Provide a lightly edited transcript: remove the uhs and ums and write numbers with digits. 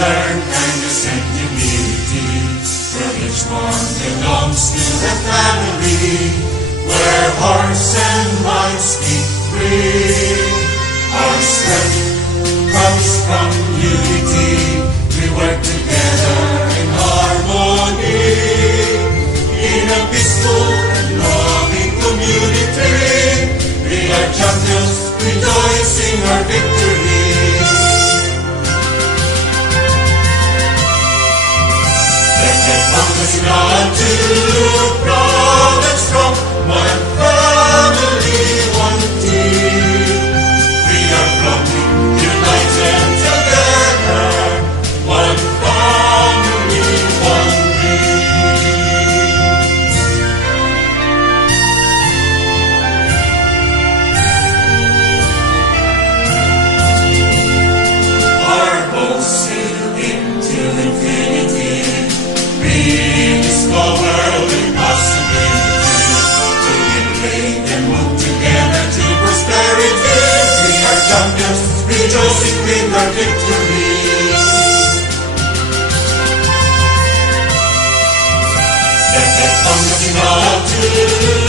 learn kindness and humility, where each one belongs to the family, where hearts and minds speak free. Our strength comes from unity. We work together in harmony, in a peaceful and loving community. We are champions, rejoicing our victory. Let's God to proud and strong, one family, one team. We are growing, united together, one family, one dream. Our boats sail into infinity. We discover with possibility to innovate and move together to prosperity. We are champions, rejoicing with our victory. Let us come to